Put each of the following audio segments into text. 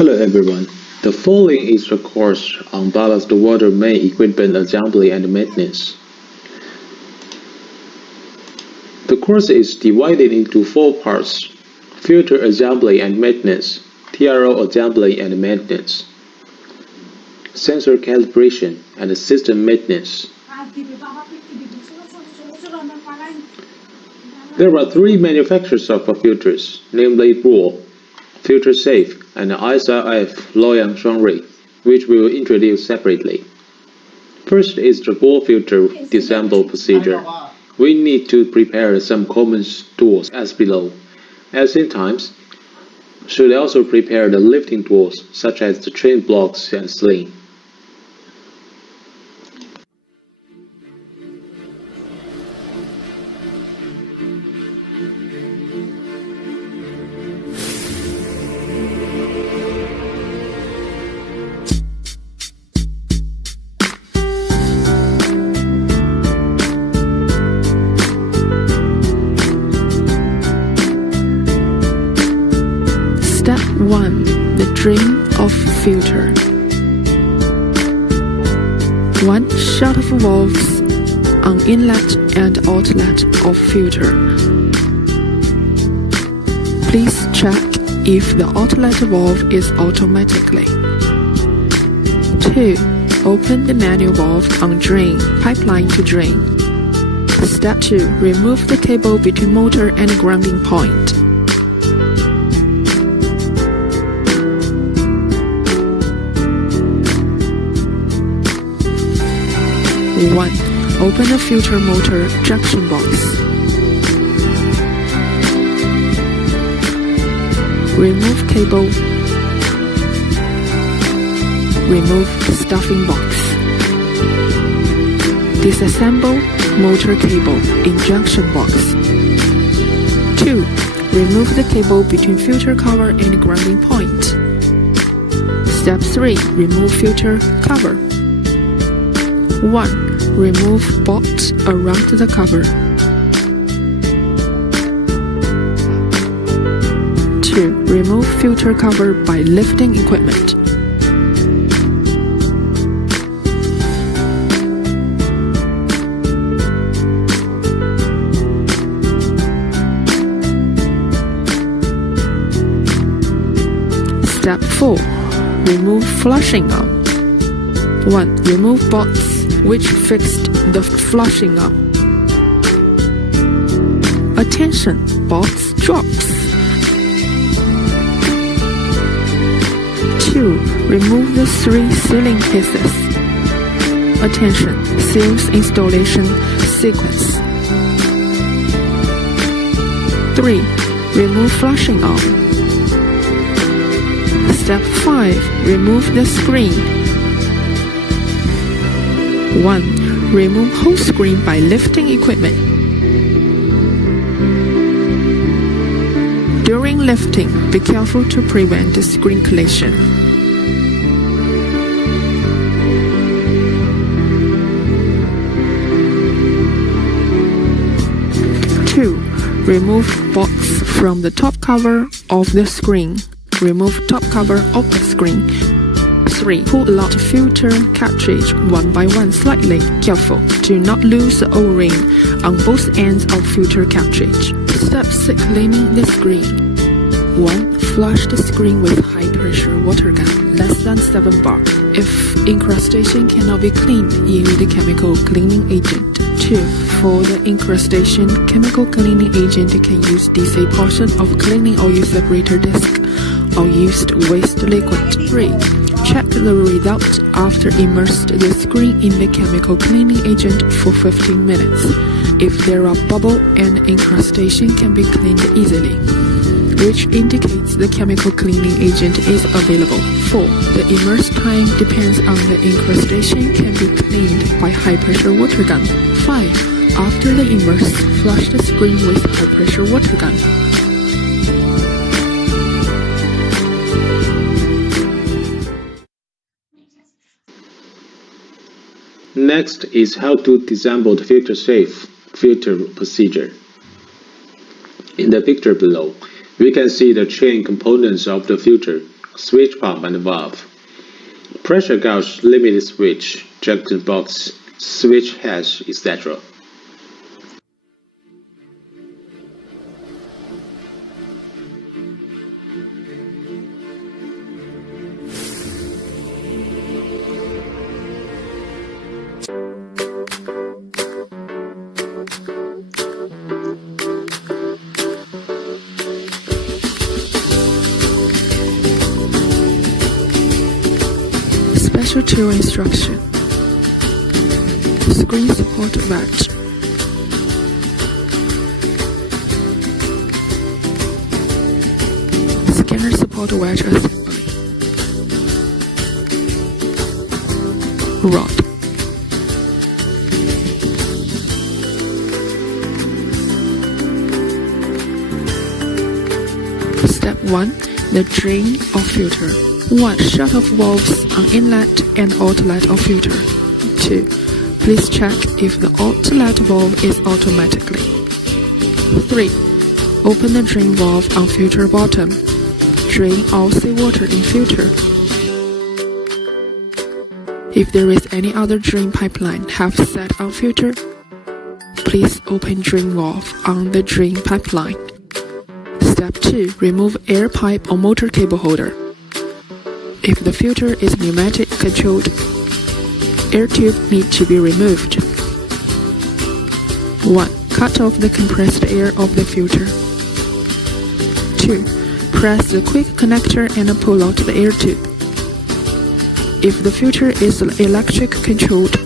Hello everyone. The following is a course on ballast water main equipment assembly and maintenance. The course is divided into 4 parts: filter assembly and maintenance, TRO assembly and maintenance, sensor calibration, and system maintenance. There are 3 manufacturers of filters, namely BWMS, Filter Safe, and ISRF Loyang Sunrui, which we will introduce separately. First is the ball filter disassemble procedure. We need to prepare some common tools as below. At the same time, should also prepare the lifting tools such as the chain blocks and sling. Step 1. The drain of filter. 1. Shut off valves on inlet and outlet of filter. Please check if the outlet valve is automatically. 2. Open the manual valve on drain, pipeline to drain. Step 2. Remove the cable between motor and grounding point. 1. Open the filter motor junction box. Remove cable. Remove stuffing box. Disassemble motor cable in junction box. 2. Remove the cable between filter cover and grounding point. Step 3. Remove filter cover. 1. Remove bolts around the cover. 2. Remove filter cover by lifting equipment. Step 4. Remove flushing arm. 1. Remove bolts which fixed the flushing arm. Attention, bolts drops. 2. Remove the 3 sealing pieces. Attention, seals installation sequence. 3. Remove flushing arm. Step 5. Remove the screen. 1. Remove whole screen by lifting equipment. During lifting, be careful to prevent the screen collision. 2. Remove bolts from the top cover of the screen. Remove top cover of the screen. 3. Pull out filter cartridge one by one slightly. Careful, do not lose the O-ring on both ends of filter cartridge. Step 6. Cleaning the screen. 1. Flush the screen with high pressure water gun, less than 7 bar. If incrustation cannot be cleaned, use the chemical cleaning agent. 2. For the incrustation, chemical cleaning agent can use DC portion of cleaning oil separator disc or used waste liquid. 3. Check the result after immerse the screen in the chemical cleaning agent for 15 minutes. If there are bubble and incrustation can be cleaned easily, which indicates the chemical cleaning agent is available. 4. The immerse time depends on the incrustation can be cleaned by high pressure water gun. 5. After the immerse, flush the screen with high pressure water gun. Next is how to disassemble the filter safe filter procedure. In the picture below, we can see the chain components of the filter, switch pump and valve, pressure gauge limit switch, junction box, switch hatch, etc. Special tool instruction. Screen support wedge. Scanner support wedge assembly. Rod. Step 1. The drain of filter. 1. Shut off valves on inlet and outlet of filter. 2. Please check if the outlet valve is automatically. 3. Open the drain valve on filter bottom. Drain all seawater in filter. If there is any other drain pipeline have set on filter, please open drain valve on the drain pipeline. Step 2. Remove air pipe or motor cable holder. If the filter is pneumatic controlled, air tube need to be removed. 1. Cut off the compressed air of the filter. 2. Press the quick connector and pull out the air tube. If the filter is electric controlled,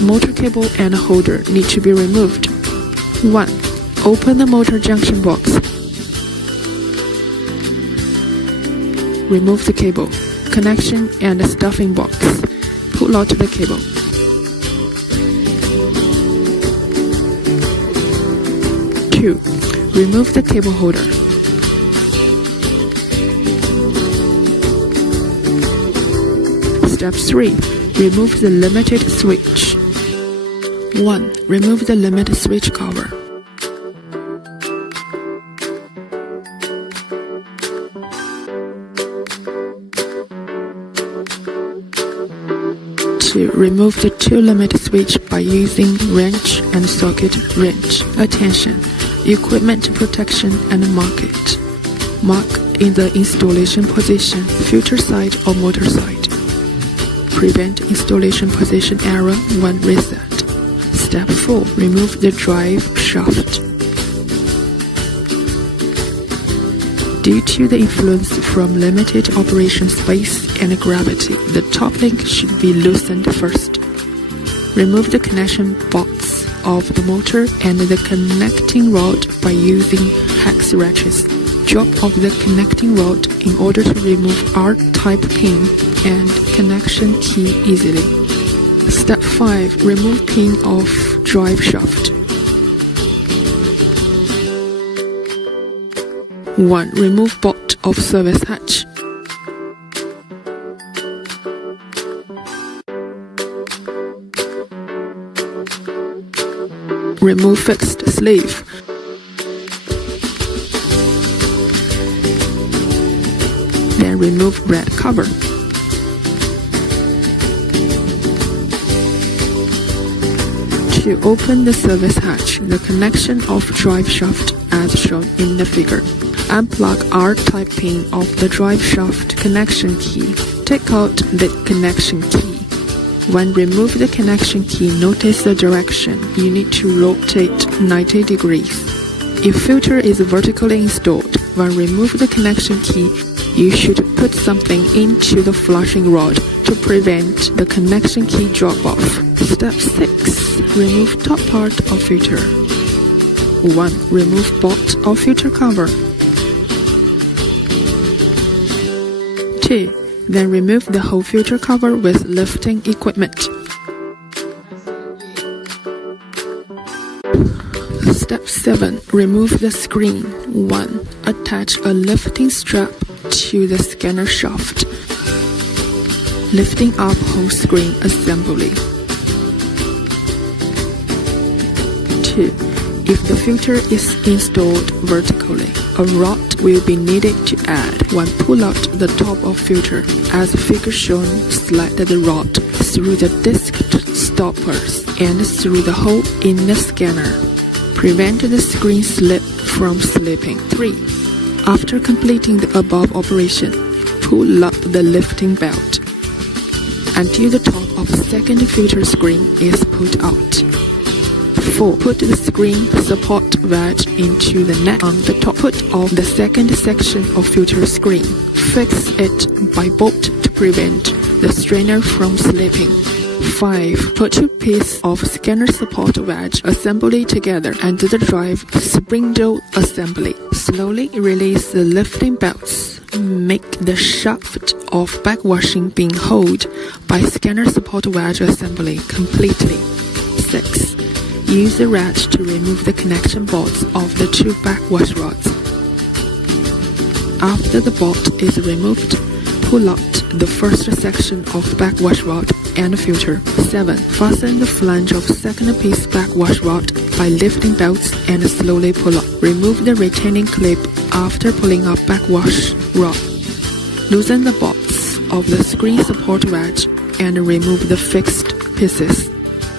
motor cable and holder need to be removed. 1. Open the motor junction box. Remove the cable, connection and stuffing box. Pull out the cable. Two. Remove the cable holder. Step 3. Remove the limited switch. 1. Remove the limit switch cover. 2. Remove the 2 limit switch by using wrench and socket wrench. Attention! Equipment protection and mark it. Mark in the installation position, filter side or motor side. Prevent installation position error when reset. Step 4. Remove the drive shaft. Due to the influence from limited operation space and gravity, the top link should be loosened first. Remove the connection box of the motor and the connecting rod by using hex wrenches. Drop off the connecting rod in order to remove R-type pin and connection key easily. Step 5. Remove pin of drive shaft. 1. Remove bolt of service hatch. Remove fixed sleeve. Then remove red cover. To open the service hatch, the connection of drive shaft as shown in the figure. Unplug R-type pin of the drive shaft connection key. Take out the connection key. When remove the connection key, notice the direction. You need to rotate 90 degrees. If filter is vertically installed, when remove the connection key, you should put something into the flushing rod to prevent the connection key drop-off. Step 6. Remove top part of filter. 1. Remove bolt of filter cover. 2. Then remove the whole filter cover with lifting equipment. Step 7. Remove the screen. 1. Attach a lifting strap to the scanner shaft. Lifting up whole screen assembly. 2. If the filter is installed vertically, a rod will be needed to add. When pull out the top of filter, as figure shown, slide the rod through the disc stoppers and through the hole in the scanner. Prevent the screen slip from slipping. 3. After completing the above operation, pull up the lifting belt until the top of the second filter screen is pulled out. 4. Put the screen support wedge into the net on the top. Put off the second section of filter screen. Fix it by bolt to prevent the strainer from slipping. 5. Put two pieces of scanner support wedge assembly together and the drive spindle assembly. Slowly release the lifting belts. Make the shaft of backwashing being held by scanner support wedge assembly completely. 6. Use the wrench to remove the connection bolts of the two backwash rods. After the bolt is removed, pull out the first section of the backwash rod and filter. 7. Fasten the flange of second piece backwash rod by lifting belts and slowly pull up. Remove the retaining clip after pulling up backwash rod. Loosen the bolts of the screen support wedge and remove the fixed pieces.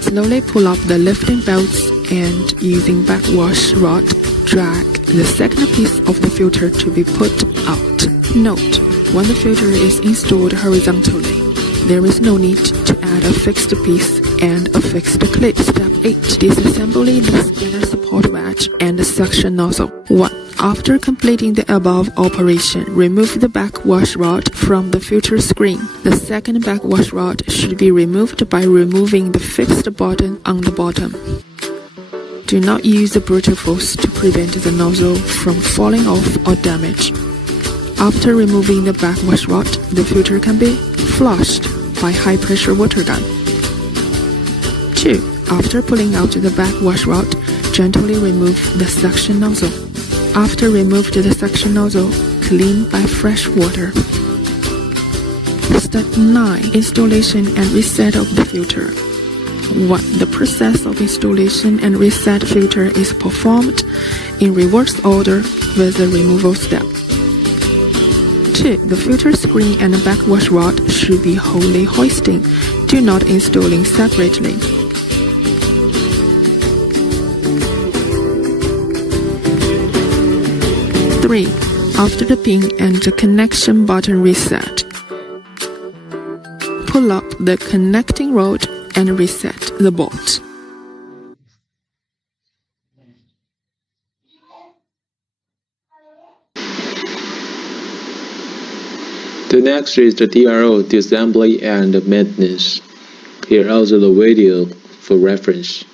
Slowly pull up the lifting belts and using backwash rod, drag the second piece of the filter to be put out. Note: when the filter is installed horizontally, there is no need to add a fixed piece and a fixed clip. Step 8. Disassemble the scanner support wedge and the suction nozzle. 1. After completing the above operation, remove the backwash rod from the filter screen. The second backwash rod should be removed by removing the fixed button on the bottom. Do not use the brute force to prevent the nozzle from falling off or damage. After removing the backwash rod, the filter can be flushed by high-pressure water gun. 2. After pulling out the backwash rod, gently remove the suction nozzle. After removed the suction nozzle, clean by fresh water. Step 9. Installation and reset of the filter. 1. The process of installation and reset filter is performed in reverse order with the removal step. 2. The filter screen and backwash rod should be wholly hoisting. Do not installing separately. 3. After the pin and the connection button reset, pull up the connecting rod and reset the bolt. The next is the DRO disassembly and maintenance. Here also the video for reference.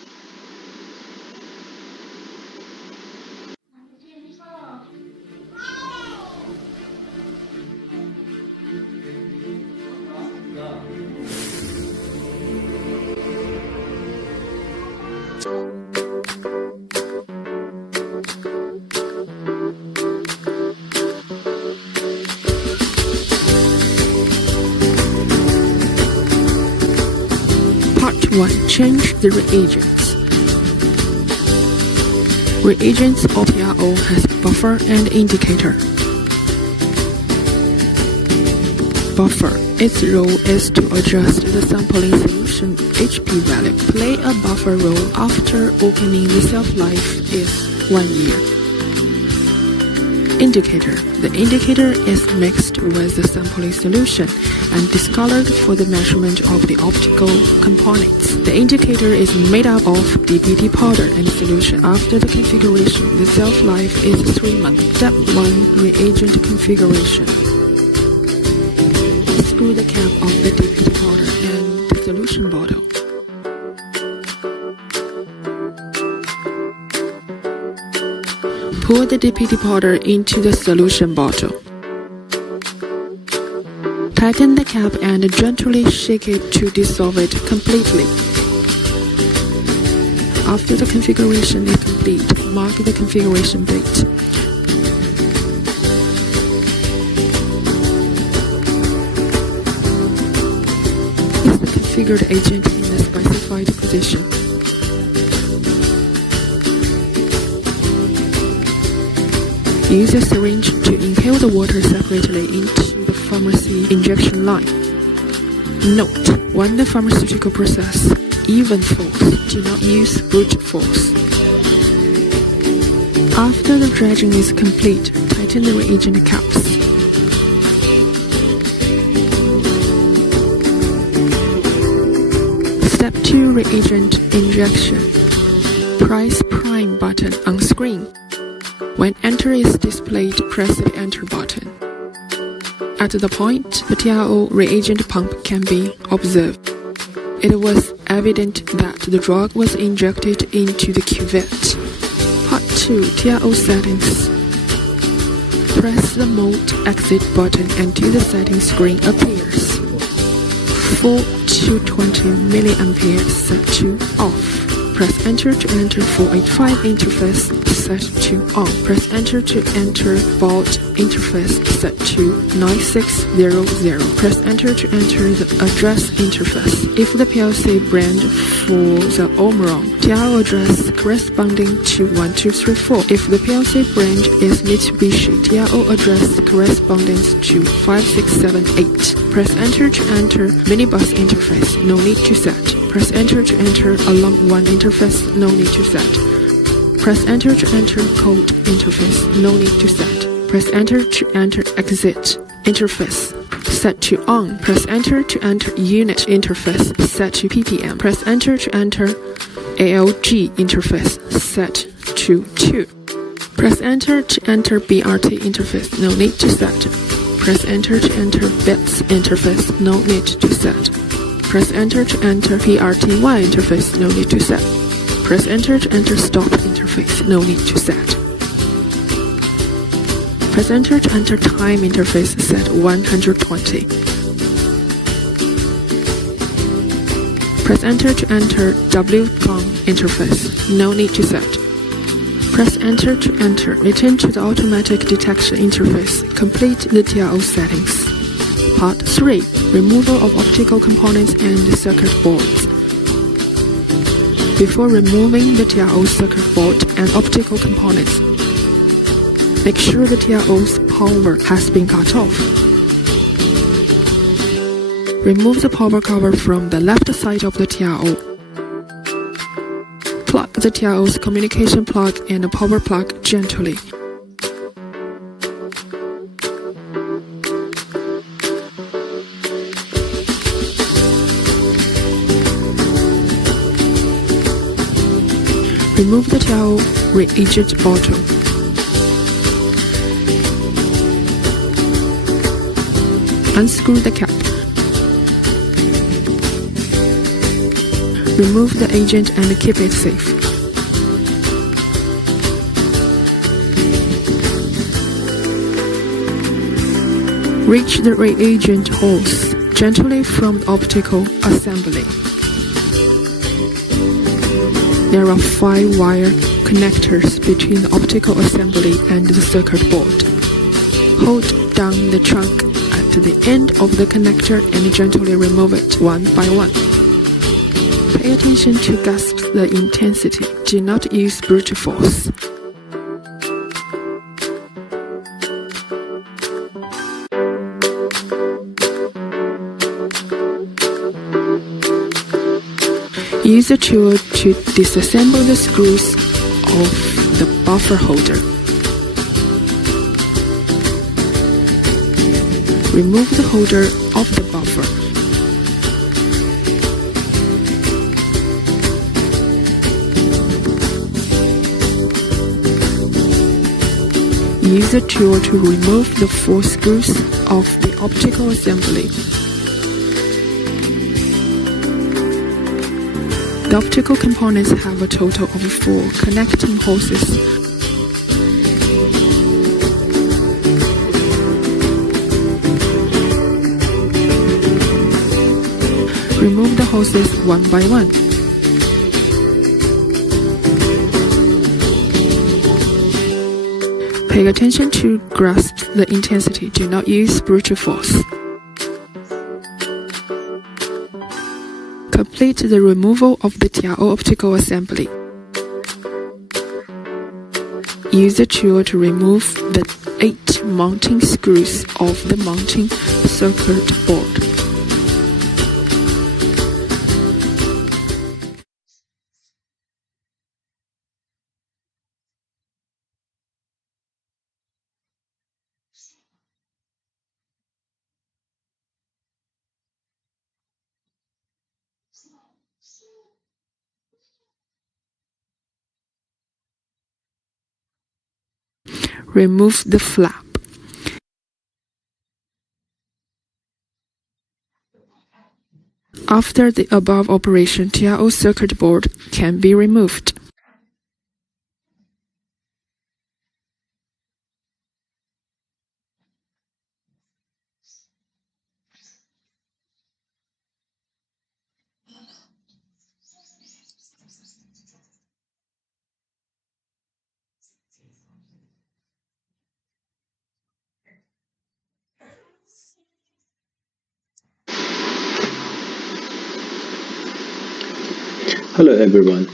Part 1. Change the reagents. Reagents OPRO has buffer and indicator. Buffer. Its role is to adjust the sampling solution HP value. Play a buffer role after opening. The self-life is 1 year. Indicator. The indicator is mixed with the sampling solution and discolored for the measurement of the optical components. The indicator is made up of DPT powder and solution. After the configuration, the self-life is 3 months. Step 1. Reagent configuration. Screw the cap of the DPT powder and the solution bottle. Pour the DPT powder into the solution bottle. Tighten the cap and gently shake it to dissolve it completely. After the configuration is complete, mark the configuration date. Place the configured agent in the specified position. Use a syringe to inhale the water separately into the pharmacy injection line. Note: when the pharmaceutical process even force, do not use brute force. After the dredging is complete, tighten the reagent caps. Step 2: Reagent injection. Press Prime button on screen. When Enter is displayed, press the Enter button. At the point, the TRO reagent pump can be observed. It was evident that the drug was injected into the cuvette. Part 2: TRO settings. Press the Mode Exit button until the settings screen appears. 4 to 20 mA set to off. Press Enter to enter 485 interface set to on. Press Enter to enter baud interface set to 9600. Press Enter to enter the address interface. If the PLC brand for the Omron, TRO address corresponding to 1234. If the PLC brand is Mitsubishi, TRO address corresponding to 5678. Press Enter to enter minibus interface, no need to set. Press Enter to enter alarm 1 interface, no need to set. Press Enter to enter code interface, no need to set. Press Enter to enter exit interface, set to on. Press Enter to enter unit interface, set to ppm. Press Enter to enter ALG interface, set to 2. Press Enter to enter BRT interface, no need to set. Press Enter to enter bits interface, no need to set. Press Enter to enter PRTY interface, no need to set. Press Enter to enter stop interface, no need to set. Press Enter to enter time interface, set 120. Press Enter to enter WCOM interface, no need to set. Press Enter to enter return to the automatic detection interface. Complete the TRO settings. Part 3: Removal of optical components and circuit boards. Before removing the TRO circuit board and optical components, make sure the TRO's power has been cut off. Remove the power cover from the left side of the TRO. Plug the TRO's communication plug and the power plug gently. Remove the TRO reagent bottle. Unscrew the cap. Remove the agent and keep it safe. Reach the reagent hose gently from the optical assembly. There are 5 wire connectors between the optical assembly and the circuit board. Hold down the trunk at the end of the connector and gently remove it one by one. Pay attention to grasp the intensity. Do not use brute force. Use a tool to disassemble the screws of the buffer holder. Remove the holder of the buffer. Use a tool to remove the 4 screws of the optical assembly. The optical components have a total of 4 connecting hoses. Remove the hoses one by one. Pay attention to grasp the intensity. Do not use brute force. Complete the removal of the TRO optical assembly. Use the tool to remove the 8 mounting screws of the mounting circuit board. Remove the flap. After the above operation, TRO circuit board can be removed. Hello everyone,